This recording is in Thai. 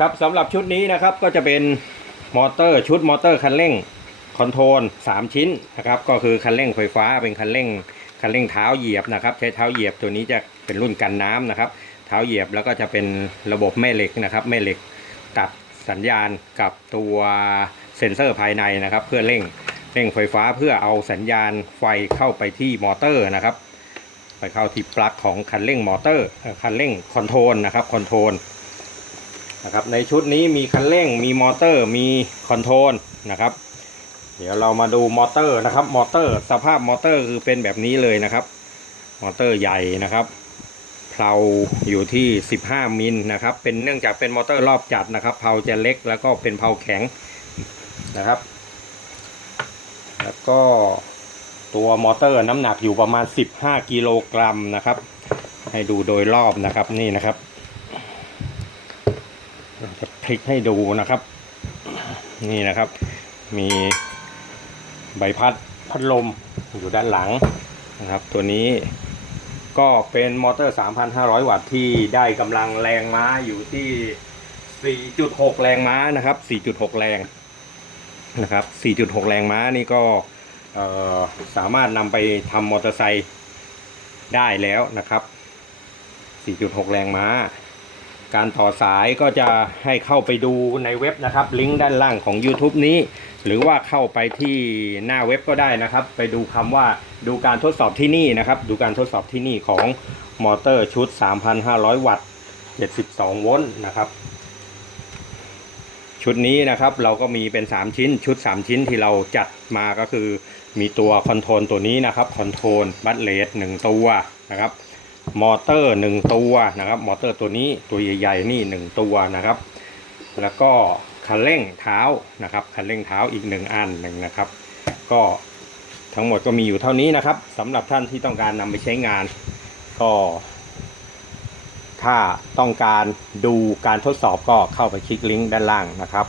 ครับสำหรับชุดนี้นะครับก็จะเป็นมอเตอร์ชุดมอเตอร์คันเร่งคอนโทรล3 ชิ้นนะครับก็คือคันเร่งไฟฟ้าเป็นคันเร่งคันเร่งเท้าเหยียบนะครับใช้เท้าเหยียบตัวนี้จะเป็นรุ่นกันน้ำนะครับ เท้าเหยียบแล้วก็จะเป็นระบบแม่เหล็กนะครับแม่เหล็กตัดสัญญาณกับตัวเซ็นเซอร์ภายในนะครับ เพื่อเร่งเร่งไฟฟ้าเพื่อเอาสัญญาณไฟเข้าไปที่มอเตอร์นะครับ ไปเข้าที่ปลั๊กของคันเร่งมอเตอร์คันเร่งคอนโทรลนะครับคอนโทรล นะครับในชุดนี้มีคันเร่งมีมอเตอร์มีคอนโทรลนะครับ เดี๋ยวเรามาดูมอเตอร์นะครับมอเตอร์สภาพมอเตอร์คือเป็นแบบนี้เลยนะครับ มอเตอร์ใหญ่นะครับเพลาอยู่ที่ 15 มิลนะครับ เป็นเนื่องจากเป็นมอเตอร์รอบจัดนะครับเพลาจะเล็กแล้วก็เป็นเพลาแข็งนะครับ แล้วก็ตัวมอเตอร์น้ำหนักอยู่ประมาณ 15 กิโลกรัมนะครับ ให้ดูโดยรอบนะครับนี่นะครับ จะพลิกให้ดูนะครับ นี่นะครับ มีใบพัดพัดลมอยู่ด้านหลังนะครับ ตัวนี้ก็เป็นมอเตอร์ 3,500 วัตต์ที่ได้กำลังแรงม้าอยู่ที่ 4.6 แรงม้านะครับ 4.6 แรงนะครับ 4.6 แรงม้านี่ก็สามารถนำไปทำมอเตอร์ไซค์ได้แล้วนะครับ 4.6 แรงม้า การต่อสายก็จะให้เข้าไปดูในเว็บนะครับ ลิงก์ด้านล่างของ YouTube นี้ หรือว่าเข้าไปที่หน้าเว็บก็ได้นะครับ ไปดูคำว่าดูการทดสอบที่นี่นะครับ ดูการทดสอบที่นี่ของมอเตอร์ชุด 3,500 วัตต์ 72 โวลต์นะครับ ชุดนี้นะครับเราก็มีเป็น 3 ชิ้นชุด 3 ชิ้นที่เราจัดมาก็คือมีตัวคอนโทรลตัวนี้นะครับคอนโทรลบัตเลสหนึ่งตัวนะครับ มอเตอร์หนึ่งตัวนะครับ มอเตอร์ตัวนี้ตัวใหญ่ๆนี่หนึ่งตัวนะครับ แล้วก็คันเร่งเท้านะครับคันเร่งเท้าอีกหนึ่งอันหนึ่งนะครับ ก็ทั้งหมดก็มีอยู่เท่านี้นะครับสำหรับท่านที่ต้องการนำไปใช้งาน ก็ ถ้าต้องการดูการทดสอบก็เข้าไปคลิกลิงก์ด้านล่างนะครับ